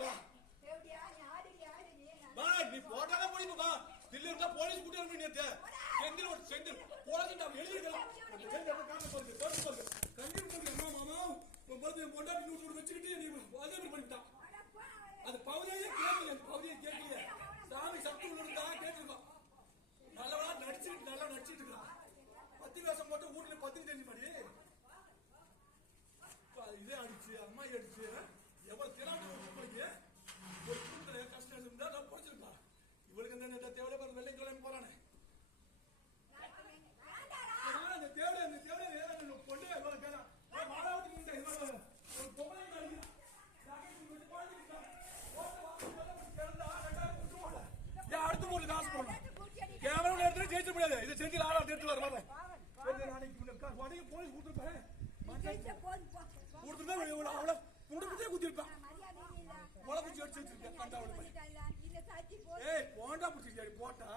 வா நீ போட்டாதான் போய் வா தில்ல இருந்தா போலீஸ் கூட்டி வந்து நேத்து செந்தில் ஒரு செந்தில் போலீஸ் நான் எழுதிருக்கலாம் செந்தில் காம போறது போறது கண்டிப்பா அம்மா மாமா உன் பர்த்டே பொண்டாட்டி நூறு வச்சுக்கிட்டு நீ அதே மாதிரி பண்ணிட்டான் அது பவுதியே கேட்கல சாமி சக்தி இருந்தா கேட்டிருக்கோம் நல்லவா நடிச்சிட்டு இருக்கான் பத்தி வேஷம் போட்டு ஊர்ல பத்திரிக்கை தெரிஞ்சு மாதிரி இதே அடிச்சு அம்மா அடிச்சு எவ்வளவு திராட்டம் ஒரு குடும்பத்துல கஷ்டம் இருந்தா நான் போச்சிருப்பா இவளுக்கு இந்த தேவையில பாரு வெள்ளை கிளம்பி போறானே தேவையில பொண்ணு ஒரு பொம்பளை அடுத்த ஊர்ல காசு போடணும் கேமரா நேரத்துல ஜெயிச்ச முடியாது இதை செஞ்சு ஆளாவது எடுத்து வர நாளைக்கு போலீஸ் கொடுத்துருப்பாரு கொடுத்துருந்தா அவ்வளவு குடும்பத்தையே குத்திருப்பான் முளை பிடிச்சி அடிச்சு வச்சிருக்கேன் கண்டாவில் ஏய் போண்டா பிடிச்சிருக்காரு போட்டா